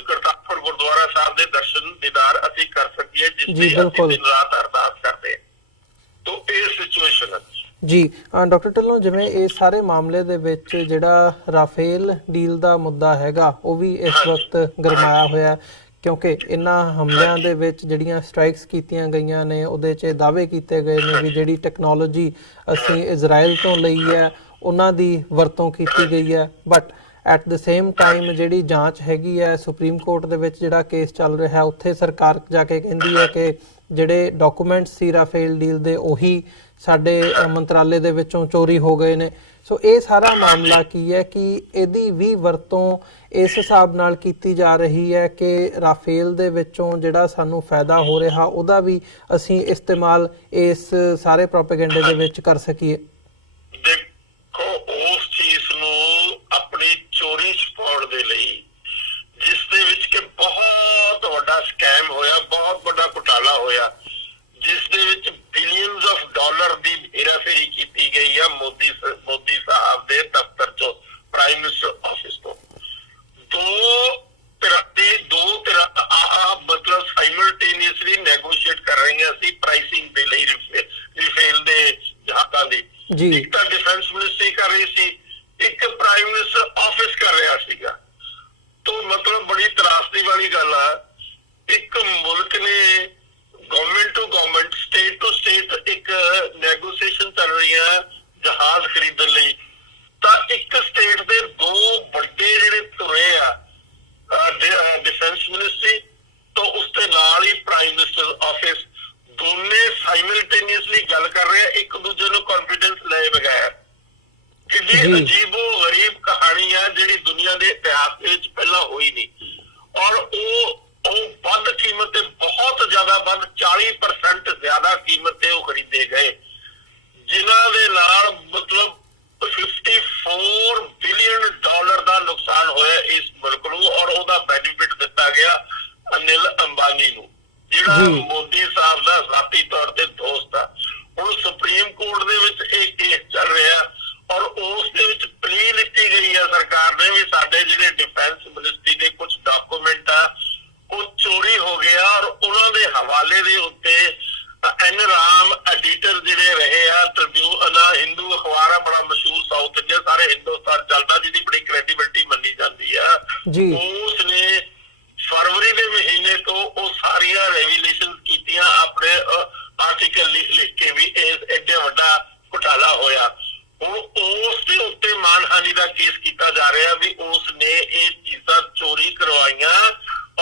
करतारपुर गुरुद्वारा साहब के दर्शन दीदार असीं कर सकीए जिसकी असीं दिन रात अरदास करते हैं। तो ये सिचुएशन है जी। ਡਾਕਟਰ ਢਿੱਲੋਂ ਜਿਵੇਂ ਇਹ ਸਾਰੇ ਮਾਮਲੇ ਦੇ ਵਿੱਚ ਜਿਹੜਾ ਰਾਫੇਲ ਡੀਲ ਦਾ ਮੁੱਦਾ ਹੈਗਾ ਉਹ ਵੀ ਇਸ ਵਕਤ ਗਰਮਾਇਆ ਹੋਇਆ ਕਿਉਂਕਿ ਇਹਨਾਂ ਹਮਲਿਆਂ ਦੇ ਵਿੱਚ ਜਿਹੜੀਆਂ ਸਟ੍ਰਾਈਕਸ ਕੀਤੀਆਂ ਗਈਆਂ ਨੇ ਉਹਦੇ 'ਚ ਦਾਅਵੇ ਕੀਤੇ ਗਏ ਨੇ ਵੀ ਜਿਹੜੀ ਟੈਕਨੋਲੋਜੀ ਅਸੀਂ ਇਜ਼ਰਾਈਲ ਤੋਂ ਲਈ ਹੈ ਉਹਨਾਂ ਦੀ ਵਰਤੋਂ ਕੀਤੀ ਗਈ ਹੈ but at the same time ਜਿਹੜੀ ਜਾਂਚ ਹੈਗੀ ਹੈ ਸੁਪਰੀਮ ਕੋਰਟ ਦੇ ਵਿੱਚ ਜਿਹੜਾ ਕੇਸ ਚੱਲ ਰਿਹਾ ਉੱਥੇ ਸਰਕਾਰ ਜਾ ਕੇ ਕਹਿੰਦੀ ਹੈ ਕਿ ਜਿਹੜੇ ਡਾਕੂਮੈਂਟਸ ਸੀ ਰਾਫੇਲ ਡੀਲ ਦੇ ਉਹੀ ਸਾਡੇ ਮੰਤਰਾਲੇ ਦੇ ਵਿੱਚੋਂ ਚੋਰੀ ਹੋ ਗਏ ਨੇ। ਸੋ ਇਹ ਸਾਰਾ ਮਾਮਲਾ ਕੀ ਹੈ ਕਿ ਇਹਦੀ ਵੀ ਵਰਤੋਂ ਇਸ ਹਿਸਾਬ ਨਾਲ ਕੀਤੀ ਜਾ ਰਹੀ ਹੈ ਕਿ ਰਾਫੇਲ ਦੇ ਵਿੱਚੋਂ ਜਿਹੜਾ ਸਾਨੂੰ ਫਾਇਦਾ ਹੋ ਰਿਹਾ ਉਹਦਾ ਵੀ ਅਸੀਂ ਇਸਤੇਮਾਲ ਇਸ ਸਾਰੇ ਪ੍ਰੋਪੇਗੈਂਡੇ ਦੇ ਵਿੱਚ ਕਰ ਸਕੀਏ। ਦੇਖੋ ਉਸ ਚੀਜ਼ ਨੂੰ ਆਪਣੀ ਚੋਰੀ ਛੁਪਾਉਣ ਦੇ ਲਈ ਜਿਸ ਦੇ ਵਿੱਚ ਕਿ ਬਹੁਤ ਵੱਡਾ ਸਕੈਮ ਹੋਇਆ ਬਹੁਤ ਵੱਡਾ ਘੁਟਾਲਾ ਹੋਇਆ ਜਿਸ ਦੇ ਵਿੱਚ ਬਿਲੀਅਨਸ ਆਫ ਡਾਲਰ ਦੀ ਹੇਰਾਫੇਰੀ ਕੀਤੀ ਗਈ ਆ ਮੋਦੀ ਸਾਹਿਬ ਦੇ ਦਫ਼ਤਰ ਚੋਂ ਪ੍ਰਾਈਮ ਮਿਨਿਸਟਰ ਆਫਿਸ ਤੋਂ 2 ਜੀ ਇੱਕ ਤਾਂ ਡਿਫੈਂਸ ਮਿਨਿਸਟਰੀ ਕਰ ਰਹੀ ਸੀ, ਇੱਕ ਪ੍ਰਾਈਮ ਮਿਨਿਸਟਰ ਆਫਿਸ ਕਰ ਰਿਹਾ ਸੀਗਾ। ਤੋਂ ਮਤਲਬ ਬੜੀ ਤਰਾਸਦੀ ਵਾਲੀ ਗੱਲ ਆ, ਇੱਕ ਮੁਲਕ ਨੇ government to government, state to state ਇੱਕ ਨੈਗੋਸੀਏਸ਼ਨ ਚੱਲ ਰਹੀ ਹੈ ਜਹਾਜ਼ ਖਰੀਦਣ ਲਈ, ਤਾਂ ਇੱਕ ਸਟੇਟ ਦੇ ਦੋ ਵੱਡੇ ਜਿਹੜੇ ਤੁਰੇ ਆ ਡਿਫੈਂਸ ਮਿਨਿਸਟਰੀ ਤੋਂ ਉਸ ਦੇ ਨਾਲ ਹੀ ਪ੍ਰਾਈਮ ਮਿਨਿਸਟਰ ਆਫਿਸ, ਦੋਨੇ ਸਾਈਮਲਟੇਨੀਅਸਲੀ ਗੱਲ ਕਰ ਰਹੇ ਆ ਇੱਕ ਦੂਜੇ ਨੂੰ ਕੌਨਫੀਡੈਂਸ ਲਏ ਬਗੈਰ। ਕਿੰਨੀ ਅਜੀਬੋ ਗਰੀਬ ਕਹਾਣੀ ਆ ਜਿਹੜੀ ਦੁਨੀਆ ਦੇ ਇਤਿਹਾਸ ਦੇ ਵਿੱਚ ਪਹਿਲਾਂ ਹੋਈ ਨਹੀਂ। ਔਰ ਉਹ ਵੱਧ ਕੀਮਤ ਤੇ, ਬਹੁਤ ਜ਼ਿਆਦਾ ਵੱਧ 40% ਜ਼ਿਆਦਾ ਕੀਮਤ ਤੇ ਉਹ ਖਰੀਦੇ ਗਏ, ਜਿਨ੍ਹਾਂ ਦੇ ਨਾਲ ਮਤਲਬ $54 ਬਿਲੀਅਨ ਦਾ ਨੁਕਸਾਨ ਹੋਇਆ ਇਸ ਮੁਲਕ ਨੂੰ। ਔਰ ਉਹਦਾ ਬੈਨੀਫਿਟ ਦਿੱਤਾ ਗਿਆ ਅਨਿਲ ਅੰਬਾਨੀ ਨੂੰ, ਜਿਹੜਾ ਮੋਦੀ ਸਾਹਿਬ ਦਾ ਜ਼ਾਤੀ ਤੌਰ ਤੇ ਦੋਸਤ ਆ। ਹੁਣ ਸੁਪਰੀਮ ਕੋਰਟ ਦੇ ਵਿੱਚ ਇਹ ਕੇਸ ਚੱਲ ਰਿਹਾ ਔਰ ਉਸ ਦੇ ਵਿੱਚ ਪਲੀ ਲਿੱਤੀ ਗਈ ਆ ਸਰਕਾਰ ਨੇ ਵੀ ਸਾਡੇ ਜਿਹੜੇ ਡਿਫੈਂਸ ਮਿਨਿਸਟਰੀ ਦੇ ਕੁਝ ਡਾਕੂਮੈਂਟ ਆ ਉਹ ਚੋਰੀ ਹੋ ਗਿਆ। ਔਰ ਉਹਨਾਂ ਦੇ ਹਵਾਲੇ ਦੇ ਉੱਤੇ ਐਨ ਰਾਮ ਐਡੀਟਰ ਜਿਹੜੇ ਰਹੇ ਆ ਟ੍ਰਿਬਿਊਨ ਹਿੰਦੂ ਅਖਬਾਰ ਆ ਬੜਾ ਮਸ਼ਹੂਰ ਸਾਊਥ ਇੰਡੀਆ ਸਾਰੇ ਹਿੰਦੁਸਤਾਨ ਚੱਲਦਾ, ਜਿਹਦੀ ਬੜੀ ਕ੍ਰੈਡੀਬਿਲਿਟੀ ਮੰਨੀ ਜਾਂਦੀ ਆ, ਉਸ ਨੇ ਫਰਵਰੀ ਦੇ ਮਹੀਨੇ ਤੋਂ ਉਹ ਸਾਰੀਆਂ ਰੈਵੀਲੇਸ਼ਨ ਕੀਤੀਆਂ ਆਪਣੇ ਆਰਟੀਕਲ ਲਿਖ ਕੇ ਵੀ ਇਹ ਐਡਾ ਵੱਡਾ ਘੁਟਾਲਾ ਹੋਇਆ। ਹੁਣ ਉਸ ਦੇ ਉੱਤੇ ਮਾਨਹਾਨੀ ਦਾ ਕੇਸ ਕੀਤਾ ਜਾ ਰਿਹਾ ਵੀ ਉਸ ਨੇ ਇਹ ਚੀਜ਼ਾਂ ਚੋਰੀ ਕਰਵਾਈਆਂ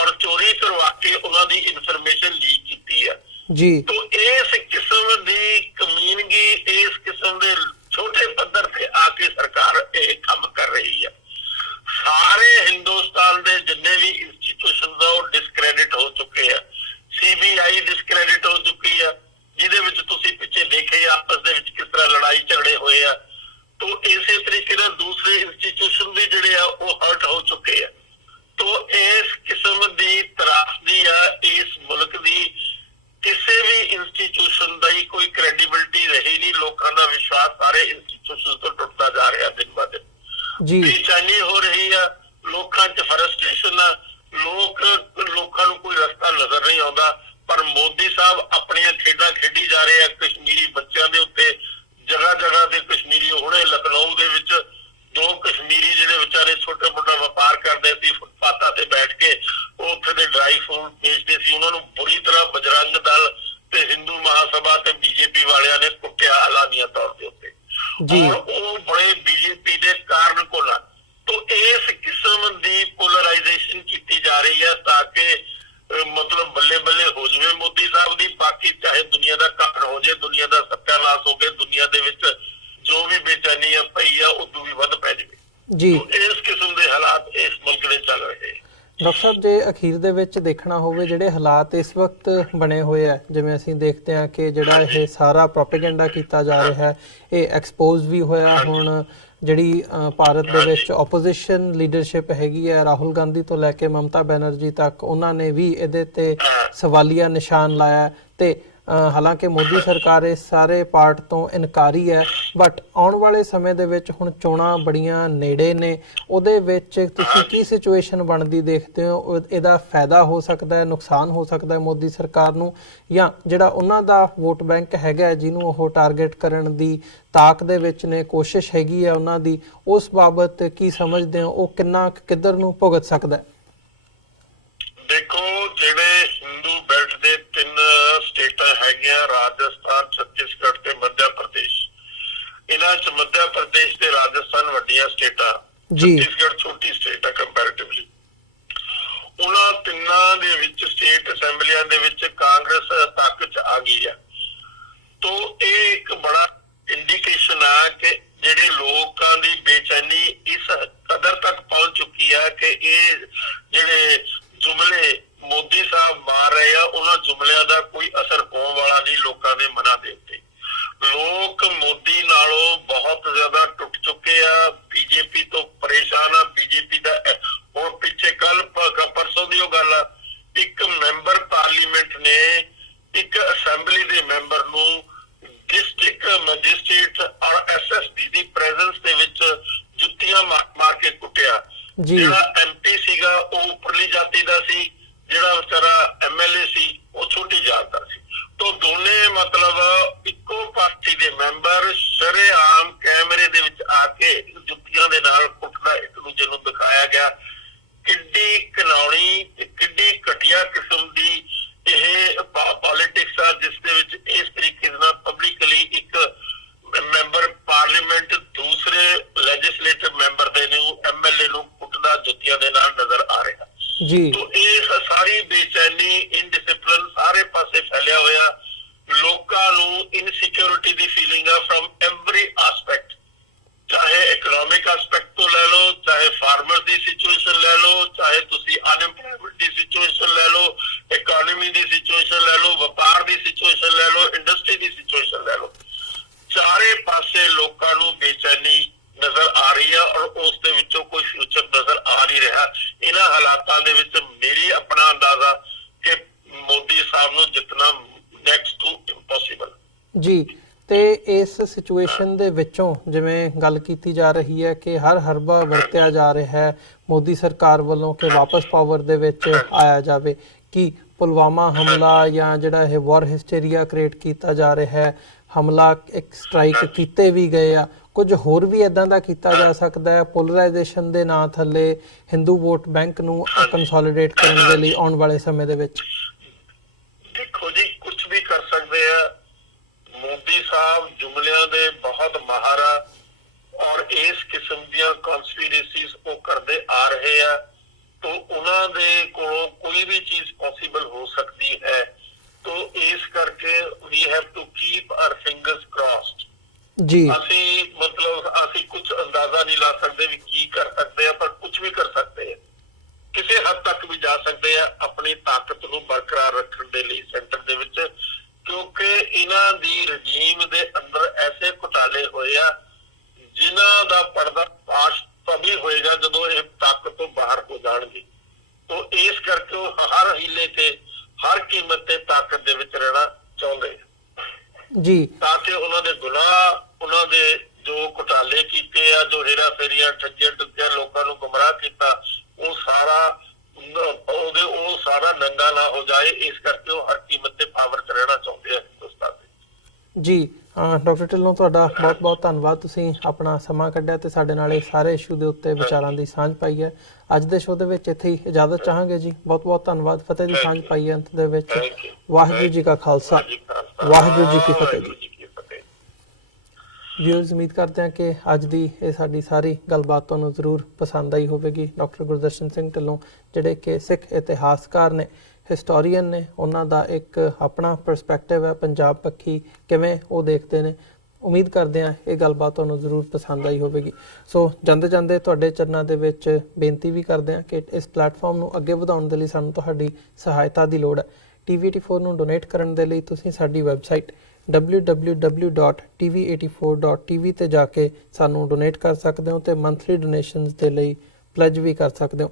ਔਰ ਚੋਰੀ ਕਰਵਾ ਕੇ ਉਹਨਾਂ ਦੀ ਇਨਫੋਰਮੇਸ਼ਨ ਲੀਕ ਕੀਤੀ ਆ ਜੀ। ਤੋਂ ਇਸ ਕਿਸਮ ਦੀ ਕਮੀਨਗੀ, ਇਸ ਕਿਸਮ ਦੇ ਛੋਟੇ ਪੱਧਰ ਤੇ ਆ ਕੇ ਸਰਕਾਰ ਇਹ ਕੰਮ ਕਰ ਰਹੀ ਆ। ਸਾਰੇ ਹਿੰਦੁਸਤਾਨ ਦੇ ਜਿੰਨੇ ਵੀ ਇੰਸਟੀਟਿਊਸ਼ਨਸ ਆ ਉਹ ਡਿਸਕ੍ਰੈਡਿਟ ਹੋ ਚੁੱਕੇ ਆ। CBI ਡਿਸਕ੍ਰੈਡਿਟ ਹੋ ਚੁੱਕੀ ਆ, ਜਿਹਦੇ ਵਿੱਚ ਤੁਸੀਂ ਪਿੱਛੇ ਦੇਖੇ ਆਪਸ ਦੇ ਵਿੱਚ ਕਿਸ ਤਰ੍ਹਾਂ ਲੜਾਈ ਝਗੜੇ ਹੋਏ ਆ। ਤੋਂ ਇਸੇ ਤਰੀਕੇ ਨਾਲ ਦੂਸਰੇ ਇੰਸਟੀਟਿਊਸ਼ਨ ਵੀ ਜਿਹੜੇ ਆ ਉਹ ਹਰਟ ਹੋ ਚੁੱਕੇ ਆ। ਤੋਂ ਇਸ ਕਿਸਮ ਦੀ ਤਰਾਸਦੀ ਆ ਇਸ ਮੁਲਕ ਦੀ, ਕਿਸੇ ਵੀ ਇੰਸਟੀਟਿਊਸ਼ਨ ਦਾ ਹੀ ਕੋਈ ਕ੍ਰੈਡੀਬਿਲਿਟੀ ਰਹੀ ਨਹੀਂ। ਲੋਕਾਂ ਦਾ ਵਿਸ਼ਵਾਸ ਸਾਰੇ ਇੰਸਟੀਟਿਊਸ਼ਨ ਤੋਂ ਟੁੱਟਦਾ ਜਾ ਰਿਹਾ ਦਿਨ ਬ ਦਿਨ। ਬੇਚੈਨੀ ਹੋ ਰਹੀ ਆ, ਲੋਕਾਂ 'ਚ ਫਰਸਟ੍ਰੇਸ਼ਨ ਆ, ਲੋਕਾਂ ਨੂੰ ਕੋਈ ਰਸਤਾ ਨਜ਼ਰ ਨਹੀਂ ਆਉਂਦਾ। ਪਰ ਮੋਦੀ ਸਾਹਿਬ ਆਪਣੀਆਂ ਖੇਡਾਂ ਖੇਡੀ ਜਾ ਰਹੇ ਆ ਕਸ਼ਮੀਰੀ ਬੱਚਿਆਂ ਦੇ ਉੱਤੇ, ਜਗ੍ਹਾ ਜਗ੍ਹਾ ਦੇ ਕਸ਼ਮੀਰੀ। ਹੁਣੇ ਲਖਨਊ ਦੇ ਵਿੱਚ ਦੋ ਕਸ਼ਮੀਰੀ ਜਿਹੜੇ ਵਿਚਾਰੇ ਛੋਟੇ ਮੋਟਾ ਵਪਾਰ ਕਰਦੇ ਸੀ ਫੁੱਟਪਾਥਾਂ ਤੇ ਬੈਠ ਕੇ, ਉਹ ਉੱਥੇ ਦੇ ਡਰਾਈ ਫਰੂਟ ਵੇਚਦੇ ਸੀ, ਉਹਨਾਂ ਨੂੰ ਬੁਰੀ ਤਰ੍ਹਾਂ ਬਜਰੰਗ ਦਲ ਤੇ ਹਿੰਦੂ ਮਹਾਸਭਾ ਤੇ BJP ਵਾਲਿਆਂ ਨੇ ਕੁੱਟਿਆ ਐਲਾਨੀਆ ਤੌਰ ਦੇ ਉੱਤੇ। ਔਰ ਉਹ ਬੜੇ BJP ਦੇ ਕਾਰਨ ਕੋਲ ਤੋਂ ਇਸ ਕਿਸਮ ਦੀ ਪੋਲਰਾਈਜੇਸ਼ਨ ਕੀਤੀ ਜਾ ਰਹੀ ਹੈ ਤਾਂ ਕਿ ਮਤਲਬ ਬੱਲੇ ਬੱਲੇ ਹੋ ਜਾਵੇ ਮੋਦੀ ਸਾਹਿਬ ਦੀ, ਬਾਕੀ ਚਾਹੇ ਦੁਨੀਆ ਦਾ ਘਾਣ ਹੋ ਜਾਏ, ਦੁਨੀਆ ਦਾ ਸੱਤਿਆਨਾਸ਼ ਹੋ ਗਏ, ਦੁਨੀਆ ਦੇ ਵਿੱਚ ਜੋ ਵੀ ਬੇਚੈਨੀ ਆ ਪਈ ਆ ਉਦੋਂ ਵੀ ਵੱਧ ਪੈ ਜਾਵੇ ਜੀ। ਇਸ ਕਿਸਮ ਦੇ ਹਾਲਾਤ ਇਸ ਮੁਲਕ ਦੇ ਚੱਲ ਰਹੇ। ਡਾਕਟਰ ਸਾਹਿਬ, ਜੇ ਅਖੀਰ ਦੇ ਵਿੱਚ ਦੇਖਣਾ ਹੋਵੇ ਜਿਹੜੇ ਹਾਲਾਤ ਇਸ ਵਕਤ ਬਣੇ ਹੋਏ ਆ, ਜਿਵੇਂ ਅਸੀਂ ਦੇਖਦੇ ਹਾਂ ਕਿ ਜਿਹੜਾ ਇਹ ਸਾਰਾ ਪ੍ਰੋਪੇਗੈਂਡਾ ਕੀਤਾ ਜਾ ਰਿਹਾ ਹੈ ਇਹ ਐਕਸਪੋਜ਼ ਵੀ ਹੋਇਆ। ਹੁਣ ਜਿਹੜੀ ਭਾਰਤ ਦੇ ਵਿੱਚ ਆਪੋਜੀਸ਼ਨ ਲੀਡਰਸ਼ਿਪ ਹੈਗੀ ਹੈ, ਰਾਹੁਲ ਗਾਂਧੀ ਤੋਂ ਲੈ ਕੇ ਮਮਤਾ ਬੈਨਰਜੀ ਤੱਕ, ਉਹਨਾਂ ਨੇ ਵੀ ਇਹਦੇ ਤੇ ਸਵਾਲੀਆ ਨਿਸ਼ਾਨ ਲਾਇਆ ਤੇ ਹਾਲਾਂਕਿ ਮੋਦੀ ਸਰਕਾਰ ਇਸ ਸਾਰੇ ਪਾਰਟ ਤੋਂ ਇਨਕਾਰੀ ਹੈ। ਬਟ ਆਉਣ ਵਾਲੇ ਸਮੇਂ ਦੇ ਵਿੱਚ ਹੁਣ ਚੋਣਾਂ ਬੜੀਆਂ ਨੇੜੇ ਨੇ, ਉਹਦੇ ਵਿੱਚ ਤੁਸੀਂ ਕੀ ਸਿਚੁਏਸ਼ਨ ਬਣਦੀ ਦੇਖਦੇ ਹੋ? ਇਹਦਾ ਫਾਇਦਾ ਹੋ ਸਕਦਾ ਹੈ, ਨੁਕਸਾਨ ਹੋ ਸਕਦਾ ਹੈ ਮੋਦੀ ਸਰਕਾਰ ਨੂੰ, ਜਾਂ ਜਿਹੜਾ ਉਹਨਾਂ ਦਾ ਵੋਟ ਬੈਂਕ ਹੈਗਾ ਜਿਹਨੂੰ ਉਹ ਟਾਰਗੇਟ ਕਰਨ ਦੀ ਤਾਕ ਦੇ ਵਿੱਚ ਨੇ, ਕੋਸ਼ਿਸ਼ ਹੈਗੀ ਹੈ ਉਹਨਾਂ ਦੀ, ਉਸ ਬਾਬਤ ਕੀ ਸਮਝਦੇ ਹੋ? ਉਹ ਕਿੰਨਾ ਕਿੱਧਰ ਨੂੰ ਭੁਗਤ ਸਕਦਾ ਹੈ? ਦੇਖੋ, ਜਿਹੜੇ ਹਿੰਦੂ ਬੈਲਟ ਦੇ 3 ਸਟੇਟਾਂ ਹੈਗੀਆਂ, ਰਾਜਸਥਾਨ, ਛੱਤੀਸਗੜ੍ਹ ਤੇ ਮੱਧ ਪ੍ਰਦੇਸ਼, ਇਹਨਾਂ 'ਚ ਮੱਧ ਪ੍ਰਦੇਸ਼ ਤੇ ਰਾਜਸਥਾਨ ਵੱਡੀਆਂ ਸਟੇਟਾਂ, ਛੱਤੀਸਗੜ੍ਹ ਛੋਟੀ ਸਟੇਟ ਆ ਕੰਪੈਰੀਟਿਵਲੀ। ਉਹਨਾਂ ਤਿੰਨਾਂ ਦੇ ਵਿੱਚ ਸਟੇਟ ਅਸੈਂਬਲੀਆਂ ਦੇ ਵਿੱਚ ਕਾਂਗਰਸ ਤਾਕਤ 'ਚ ਆ ਗਈ ਆ। ਤੋਂ ਇਹ ਇੱਕ ਬੜਾ ਇੰਡੀਕੇਸ਼ਨ ਆ ਕਿ ਜਿਹੜੇ ਲੋਕਾਂ ਦੀ ਬੇਚੈਨੀ ਇਸ ਕਦਰ ਤੱਕ ਪਹੁੰਚ ਚੁੱਕੀ ਆ ਕਿ ਇਹ ਜਿਹੜੇ ਜੁਮਲੇ ਮੋਦੀ ਸਾਹਿਬ ਮਾਰ ਰਹੇ ਆ, ਉਹਨਾਂ ਜੁਮਲਿਆਂ ਦਾ ਕੋਈ ਅਸਰ ਪਾਉਣ ਵਾਲਾ ਨਹੀਂ ਲੋਕਾਂ ਦੇ ਮਨਾਂ ਦੇ ਉੱਤੇ। ਲੋਕ ਮੋਦੀ ਨਾਲੋਂ ਬਹੁਤ ਜ਼ਿਆਦਾ ਟੁੱਟ ਚੁੱਕੇ ਆ, BJP ਤੋਂ ਪਰੇਸ਼ਾਨ ਆ। BJP ਦਾ ਹੁਣ ਪਿੱਛੇ ਕੱਲ ਪਰਸੋਂ ਦੀ ਉਹ ਗੱਲ ਆ, ਇੱਕ ਮੈਂਬਰ ਪਾਰਲੀਮੈਂਟ ਨੇ ਇੱਕ ਅਸੈਂਬਲੀ ਦੇ ਮੈਂਬਰ ਨੂੰ ਡਿਸਟ੍ਰਿਕਟ ਮੈਜਿਸਟ੍ਰੇਟ ਔਰ SSP ਦੀ ਪ੍ਰੈਜ਼ੈਂਸ ਦੇ ਵਿੱਚ ਜੁੱਤੀਆਂ ਮਾਰ ਕੇ ਕੁੱਟਿਆ। ਜਿਹੜਾ MP ਸੀਗਾ ਉਹ ਉੱਪਰਲੀ ਜਾਤੀ ਦਾ ਸੀ, ਜਿਹੜਾ ਵਿਚਾਰਾ MLA ਸੀ ਉਹ ਛੋਟੀ ਜਾਤ ਦਾ ਸੀ। ਤੋਂ ਦੋਨੇ ਮਤਲਬ ਇੱਕੋ ਪਾਰਟੀ ਦੇ ਮੈਂਬਰ ਸ਼ਰੇਆਮ ਬੇਚੈਨੀ, ਇਨਡਿਸਪਲਿਨ ਸਾਰੇ ਪਾਸੇ ਫੈਲਿਆ ਹੋਇਆ। ਲੋਕਾਂ ਨੂੰ ਇਨਸਿਕਿਉਰਿਟੀ ਦੀ ਫੀਲਿੰਗ ਆ ਫਰਮ ਐਵਰੀ ਆਸਪੈਕਟ, ਚਾਹੇ ਇਕਨੋਮਿਕ ਐਸਪੈਕਟ ਤੋਂ ਲੈ ਲਓ, ਚਾਹੇ ਫਾਰਮਰ ਦੀ ਸਿਚੁਏਸ਼ਨ ਲੈ ਲਓ, ਚਾਹੇ ਤੁਸੀਂ ਅਨਐਮਪਲੋਇਮੈਂਟ ਦੀ ਸਿਚੁਏਸ਼ਨ ਲੈ ਲਓ, ਇਕਨੋਮੀ ਦੀ ਸਿਚੁਏਸ਼ਨ ਲੈ ਲਓ, ਵਪਾਰ ਦੀ ਸਿਚੁਏਸ਼ਨ ਲੈ ਲਓ, ਇੰਡਸਟਰੀ ਦੀ ਸਿਚੁਏਸ਼ਨ ਲੈ ਲਓ। ਚਾਰੇ ਪਾਸੇ ਲੋਕਾਂ ਨੂੰ ਬੇਚੈਨੀ ਨਜ਼ਰ ਆ ਰਹੀ ਹੈ ਔਰ ਉਸ ਦੇ ਵਿੱਚੋਂ ਕੋਈ ਫਿਊਚਰ ਨਜ਼ਰ ਆ ਨਹੀਂ ਰਿਹਾ। ਇਹਨਾਂ ਹਾਲਾਤਾਂ ਦੇ ਵਿੱਚ ਮੇਰੀ ਆਪਣਾ ਅੰਦਾਜ਼ਾ ਕਿ ਮੋਦੀ ਸਾਹਿਬ ਨੂੰ ਜਿੱਤਣਾ ਨੈਕਸਟ ਟੂ ਇੰਪੋਸੀਬਲ ਜੀ। ਤੇ ਇਸ ਸਿਚੁਏਸ਼ਨ ਦੇ ਵਿੱਚੋਂ ਜਿਵੇਂ ਗੱਲ ਕੀਤੀ ਜਾ ਰਹੀ ਹੈ ਕਿ ਹਰ ਹਰਬਾ ਵਰਤਿਆ ਜਾ ਰਿਹਾ ਹੈ ਮੋਦੀ ਸਰਕਾਰ ਵੱਲੋਂ ਕਿ ਵਾਪਸ ਪਾਵਰ ਦੇ ਵਿੱਚ ਆਇਆ ਜਾਵੇ, ਕਿ ਪੁਲਵਾਮਾ ਹਮਲਾ ਜਾਂ ਜਿਹੜਾ ਇਹ ਵਾਰ ਹਿਸਟੀਰੀਆ ਕ੍ਰੀਏਟ ਕੀਤਾ ਜਾ ਰਿਹਾ ਹੈ, ਹਮਲਾ ਇੱਕ ਸਟ੍ਰਾਈਕ ਕੀਤੇ ਵੀ ਗਏ ਆ, ਕੁਝ ਹੋਰ ਵੀ ਇਦਾਂ ਦਾ ਕੀਤਾ ਜਾ ਸਕਦਾ ਹੈ ਪੋਲਰਾਈਜੇਸ਼ਨ ਦੇ ਨਾਂ ਥੱਲੇ ਹਿੰਦੂ ਵੋਟ ਬੈਂਕ ਨੂੰ ਕੰਸੋਲੀਡੇਟ ਕਰਨ ਦੇ ਲਈ ਆਉਣ ਵਾਲੇ ਸਮੇਂ ਦੇ ਵਿੱਚ? ਦੇਖੋ ਜੀ, ਕੁਝ ਵੀ ਕਰ ਸਕਦੇ ਆ। ਮੋਦੀ ਸਾਹਿਬ ਜੁਮਲਿਆਂ ਦੇ ਬਹੁਤ ਮਾਹਰ ਆ ਔਰ ਇਸ ਕਿਸਮ ਦੀਆਂ ਕਨਸਪੀਰੇਸੀਜ਼ ਉਹ ਕਰਦੇ ਆ ਰਹੇ ਆ, ਤਾਂ ਉਹਨਾਂ ਦੇ ਕੋਲੋਂ ਕੋਈ ਵੀ ਚੀਜ਼ ਪੋਸੀਬਲ ਹੋ ਸਕਦੀ ਹੈ। ਤਾਂ ਇਸ ਕਰਕੇ we have to keep our fingers crossed ਜੀ। ਅਸੀਂ ਕੁਝ ਅੰਦਾਜ਼ਾ ਨਹੀਂ ਲਾ ਸਕਦੇ ਵੀ ਕੀ ਕਰ ਸਕਦੇ ਆ, ਪਰ ਕੁਝ ਵੀ ਕਰ ਸਕਦੇ ਆ। ਕਿਸੇ ਹੱਦ ਤੱਕ ਵੀ ਜਾ ਸਕਦੇ ਆ ਆਪਣੀ ਤਾਕਤ ਨੂੰ ਬਰਕਰਾਰ ਰੱਖਣ ਦੇ ਲਈ ਸੈਂਟਰ ਦੇ ਵਿੱਚ, ਕਿਉਂਕਿ ਇਹਨਾਂ ਦੀ ਰਜੀਮ ਦੇ ਅੰਦਰ ਐਸੇ ਘੁਟਾਲੇ ਹੋਏ ਆ ਜਿਨ੍ਹਾਂ ਦਾ ਪਰਦਾ ਫਾਸ਼ ਤभी ਹੋਏਗਾ ਜਦੋਂ ਇਹ ਤਾਕਤ ਤੋਂ ਬਾਹਰ ਹੋ ਜਾਣਗੇ। ਤਾਂ ਇਸ ਕਰਕੇ ਉਹ ਹਰ ਹੀਲੇ ਤੇ ਹਰ ਕੀਮਤ ਤੇ ਤਾਕਤ ਦੇ ਵਿੱਚ ਰਹਿਣਾ ਚਾਹੁੰਦੇ ਜੀ, ਤਾਂ ਕਿ ਉਹਨਾਂ ਦੇ ਗੁਨਾਹ, ਉਹਨਾਂ ਦੇ ਜੋ ਘੁਟਾਲੇ ਕੀਤੇ ਆ, ਜੋ ਹੇਰਾ ਫੇਰੀਆਂ, ਠੱਗੀਆਂ ਟੁੱਕੀਆਂ, ਲੋਕਾਂ ਨੂੰ ਗੁੰਮਰਾਹ ਕੀਤਾ, ਉਹ ਸਾਰਾ ਨੰਗਾ ਨਾ ਹੋ ਜਾਏ। ਇਸ ਕਰਕੇ ਉਹ ਹਰ ਕੀਮਤ ਤੇ ਪਾਵਰ 'ਚ ਰਹਿਣਾ ਚਾਹੁੰਦੇ ਆ ਹਿੰਦੁਸਤਾਨ ਦੇ ਜੀ। ਡਾਕਟਰ ਢਿੱਲੋਂ, ਤੁਹਾਡਾ ਬਹੁਤ ਬਹੁਤ ਧੰਨਵਾਦ, ਤੁਸੀਂ ਆਪਣਾ ਸਮਾਂ ਕੱਢਿਆ ਤੇ ਸਾਡੇ ਨਾਲ ਇਹ ਸਾਰੇ ਇਸ਼ੂ ਦੇ ਉੱਤੇ ਵਿਚਾਰਾਂ ਦੀ ਸਾਂਝ ਪਾਈ ਹੈ। ਅੱਜ ਦੇ ਸ਼ੋਅ ਦੇ ਵਿੱਚ ਇੱਥੇ ਹੀ ਇਜਾਜ਼ਤ ਚਾਹਾਂਗੇ ਜੀ। ਬਹੁਤ ਬਹੁਤ ਧੰਨਵਾਦ। ਫਤਿਹ ਦੀ ਸਾਂਝ ਪਾਈ ਹੈ ਅੰਤ ਦੇ ਵਿੱਚ। ਵਾਹਿਗੁਰੂ ਜੀ ਕਾ ਖਾਲਸਾ, ਵਾਹਿਗੁਰੂ ਜੀ ਕੀ ਫਤਿਹ ਜੀ। ਵਿਊਅਰਸ, ਉਮੀਦ ਕਰਦੇ ਹਾਂ ਕਿ ਅੱਜ ਦੀ ਇਹ ਸਾਡੀ ਸਾਰੀ ਗੱਲਬਾਤ ਤੁਹਾਨੂੰ ਜ਼ਰੂਰ ਪਸੰਦ ਆਈ ਹੋਵੇਗੀ। ਡਾਕਟਰ ਗੁਰਦਰਸ਼ਨ ਸਿੰਘ ਢਿੱਲੋਂ ਜਿਹੜੇ ਕਿ ਸਿੱਖ ਇਤਿਹਾਸਕਾਰ ਨੇ, ਹਿਸਟੋਰੀਅਨ ਨੇ, ਉਹਨਾਂ ਦਾ ਇੱਕ ਆਪਣਾ ਪਰਸਪੈਕਟਿਵ ਹੈ ਪੰਜਾਬ ਪੱਖੀ, ਕਿਵੇਂ ਉਹ ਦੇਖਦੇ ਨੇ। ਉਮੀਦ ਕਰਦੇ ਹਾਂ ਇਹ ਗੱਲਬਾਤ ਤੁਹਾਨੂੰ ਜ਼ਰੂਰ ਪਸੰਦ ਆਈ ਹੋਵੇਗੀ। ਸੋ ਜਾਂਦੇ ਜਾਂਦੇ ਤੁਹਾਡੇ ਚਰਨਾਂ ਦੇ ਵਿੱਚ ਬੇਨਤੀ ਵੀ ਕਰਦੇ ਹਾਂ ਕਿ ਇਸ ਪਲੇਟਫਾਰਮ ਨੂੰ ਅੱਗੇ ਵਧਾਉਣ ਦੇ ਲਈ ਸਾਨੂੰ ਤੁਹਾਡੀ ਸਹਾਇਤਾ ਦੀ ਲੋੜ ਹੈ। TV84 ਨੂੰ ਡੋਨੇਟ ਕਰਨ ਦੇ ਲਈ ਤੁਸੀਂ ਸਾਡੀ ਵੈਬਸਾਈਟ www.tv84.tv ਤੇ ਜਾ ਕੇ ਸਾਨੂੰ ਡੋਨੇਟ ਕਰ ਸਕਦੇ ਹੋ ਤੇ ਮੰਥਲੀ ਡੋਨੇਸ਼ਨਸ ਦੇ ਲਈ ਪਲੇਜ ਵੀ ਕਰ ਸਕਦੇ ਹੋ।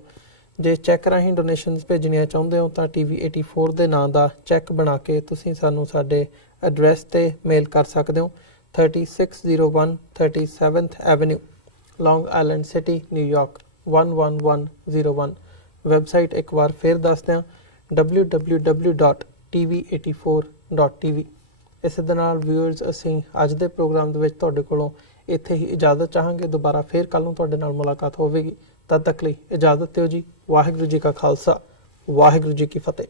ਜੇ ਚੈੱਕ ਰਾਹੀਂ ਡੋਨੇਸ਼ਨਸ ਭੇਜਣੀਆਂ ਚਾਹੁੰਦੇ ਹੋ ਤਾਂ TV84 ਦੇ ਨਾਂ ਦਾ ਚੈੱਕ ਬਣਾ ਕੇ ਤੁਸੀਂ ਸਾਨੂੰ ਸਾਡੇ ਐਡਰੈਸ ਤੇ ਮੇਲ ਕਰ ਸਕਦੇ ਹੋ। 3601 37th ਐਵੇਨਿਊ, ਲੌਂਗ ਆਈਲੈਂਡ ਸਿਟੀ, ਨਿਊਯਾਰਕ 11101। ਵੈਬਸਾਈਟ ਇੱਕ ਵਾਰ ਫਿਰ ਦੱਸ ਦਿਆਂ, www.tv84.tv। ਇਸੇ ਦੇ ਨਾਲ ਵਿਊਅਰਸ, ਅਸੀਂ ਅੱਜ ਦੇ ਪ੍ਰੋਗਰਾਮ ਦੇ ਵਿੱਚ ਤੁਹਾਡੇ ਕੋਲੋਂ ਇੱਥੇ ਹੀ ਇਜਾਜ਼ਤ ਚਾਹਾਂਗੇ। ਦੁਬਾਰਾ ਫਿਰ ਕੱਲ੍ਹ ਨੂੰ ਤੁਹਾਡੇ ਨਾਲ ਮੁਲਾਕਾਤ ਹੋਵੇਗੀ। ਤਦ ਤੱਕ ਲਈ ਇਜਾਜ਼ਤ ਦਿਓ ਜੀ। ਵਾਹਿਗੁਰੂ ਜੀ ਕਾ ਖਾਲਸਾ, ਵਾਹਿਗੁਰੂ ਜੀ ਕੀ ਫਤਿਹ।